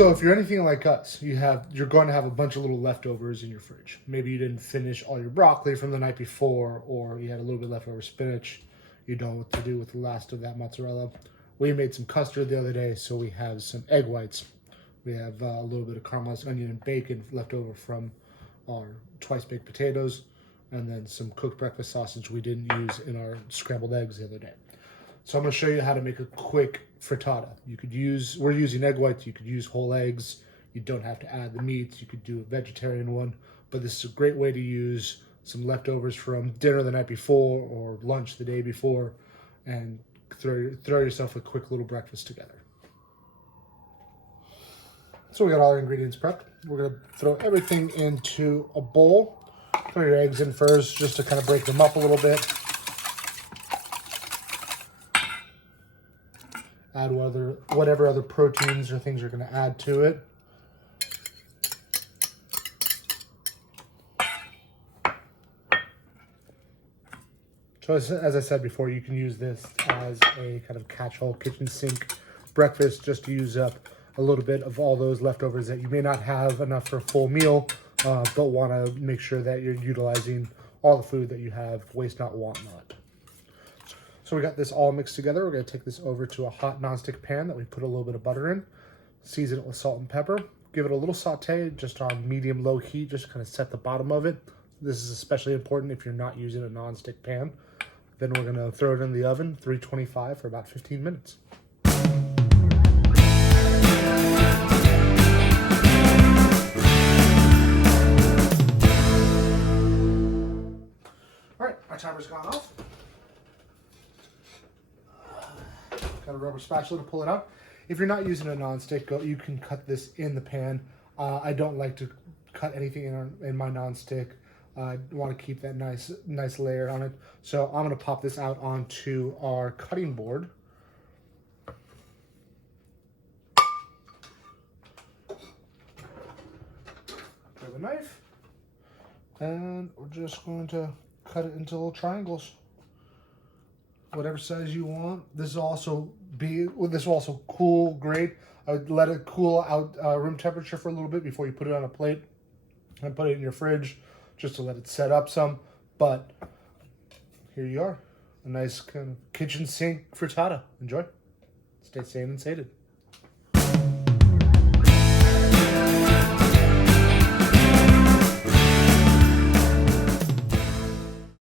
So if you're anything like us, you're going to have a bunch of little leftovers in your fridge. Maybe you didn't finish all your broccoli from the night before, or you had a little bit leftover spinach. You don't know what to do with the last of that mozzarella. We made some custard the other day, so we have some egg whites. We have a little bit of caramelized onion and bacon left over from our twice baked potatoes, and then some cooked breakfast sausage we didn't use in our scrambled eggs the other day. So I'm going to show you how to make a quick frittata. We're using egg whites, you could use whole eggs. You don't have to add the meats. You could do a vegetarian one, but this is a great way to use some leftovers from dinner the night before or lunch the day before and throw yourself a quick little breakfast together. So we got all our ingredients prepped. We're going to throw everything into a bowl. Throw your eggs in first just to kind of break them up a little bit. Add whatever other proteins or things you're going to add to it. So as I said before, you can use this as a kind of catch-all kitchen sink breakfast just to use up a little bit of all those leftovers that you may not have enough for a full meal, but want to make sure that you're utilizing all the food that you have, waste not, want not. So we got this all mixed together. We're going to take this over to a hot nonstick pan that we put a little bit of butter in, season it with salt and pepper, give it a little saute just on medium-low heat, just kind of set the bottom of it. This is especially important if you're not using a nonstick pan. Then we're going to throw it in the oven, 325 for about 15 minutes. All right, our timer's gone off. Got a rubber spatula to pull it out. If you're not using a nonstick, you can cut this in the pan. I don't like to cut anything in my nonstick. I want to keep that nice layer on it. So I'm going to pop this out onto our cutting board. Grab a knife. And we're just going to cut it into little triangles. Whatever size you want. This will also cool great. I would let it cool out room temperature for a little bit before you put it on a plate and put it in your fridge just to let it set up some. But here you are, a nice kind of kitchen sink frittata. Enjoy. Stay sane and sated.